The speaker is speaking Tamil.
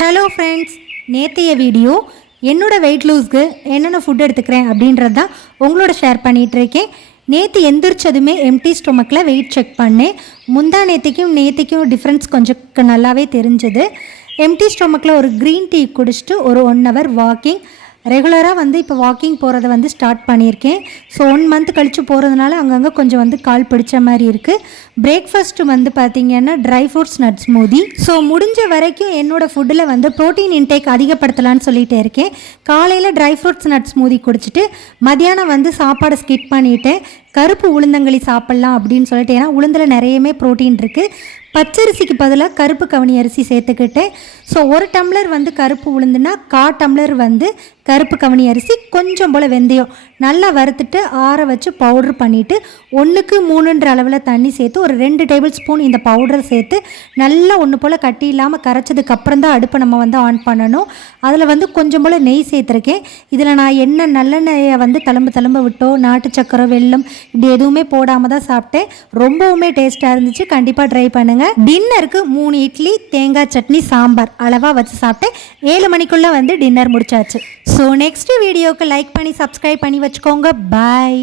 ஹலோ ஃப்ரெண்ட்ஸ், நேற்றைய வீடியோ என்னோடய வெயிட் லூஸ்க்கு என்னென்ன ஃபுட் எடுத்துக்கிறேன் அப்படின்றது தான் உங்களோட ஷேர் பண்ணிகிட்ருக்கேன். நேற்று எந்திரிச்சதுமே எம்டி ஸ்டொமக்கில் வெயிட் செக் பண்ணேன். முந்தா நேற்றுக்கும் டிஃப்ரென்ஸ் கொஞ்சம் நல்லாவே தெரிஞ்சது. எம்டி ஸ்டொமக்கில் ஒரு க்ரீன் டீ குடிச்சிட்டு ஒரு 1 ஹவர் வாக்கிங் ரெகுலராக இப்போ வாக்கிங் போகிறத ஸ்டார்ட் பண்ணியிருக்கேன். ஸோ 1 மந்த் கழித்து போகிறதுனால அங்கங்கே கொஞ்சம் கால் பிடிச்ச மாதிரி இருக்குது. பிரேக்ஃபாஸ்ட்டு பார்த்திங்கன்னா dry fruits nut smoothie. So முடிஞ்ச வரைக்கும் என்னோடய ஃபுட்டில் ப்ரோட்டீன் இன்டேக் அதிகப்படுத்தலான்னு சொல்லிகிட்டே இருக்கேன். காலையில் ட்ரை ஃப்ரூட்ஸ் நட் ஸ்மூதி குடிச்சிட்டு மதியானம் சாப்பாடை ஸ்கிப் பண்ணிவிட்டேன். கருப்பு உளுந்தங்களி சாப்பிட்லாம் அப்படின்னு சொல்லிட்டு, ஏன்னா உளுந்தில் நிறையவே ப்ரோட்டீன் இருக்குது. பச்சரிசிக்கு பதிலாக கருப்பு கவனி அரிசி சேர்த்துக்கிட்டேன். ஸோ 1 டம்ளர் கருப்பு உளுந்துன்னா 1/4 டம்ளர் கருப்பு கவனி அரிசி, கொஞ்சம் போல் வெந்தயம் நல்லா வறுத்துட்டு ஆற வச்சு பவுட்ரு பண்ணிவிட்டு 1க்கு 3ன்ற அளவில் தண்ணி சேர்த்து ஒரு 2 டேபிள் ஸ்பூன் இந்த பவுடரை சேர்த்து நல்லா ஒன்று போல் கட்டி இல்லாமல் கரைச்சதுக்கு அப்புறம் தான் அடுப்பை நம்ம ஆன் பண்ணணும். அதில் கொஞ்சம் போல் நெய் சேர்த்துருக்கேன். இதில் நான் எண்ணெய் நல்லெண்ணெயை தளம்ப விட்டோ நாட்டு சக்கரை வெல்லம் இப்படி எதுவுமே போடாமல் தான் சாப்பிட்டேன். ரொம்பவுமே டேஸ்ட்டாக இருந்துச்சு. கண்டிப்பாக ட்ரை பண்ணுங்கள். டின்னருக்கு 3 இட்லி, தேங்காய் சட்னி, சாம்பார் அளவாக வச்சு சாப்பிட்டேன். 7 மணிக்குள்ளே டின்னர் முடிச்சாச்சு. ஸோ நெக்ஸ்ட் வீடியோவுக்கு லைக் பண்ணி சப்ஸ்கிரைப் பண்ணி வச்சுக்கோங்க. பாய்.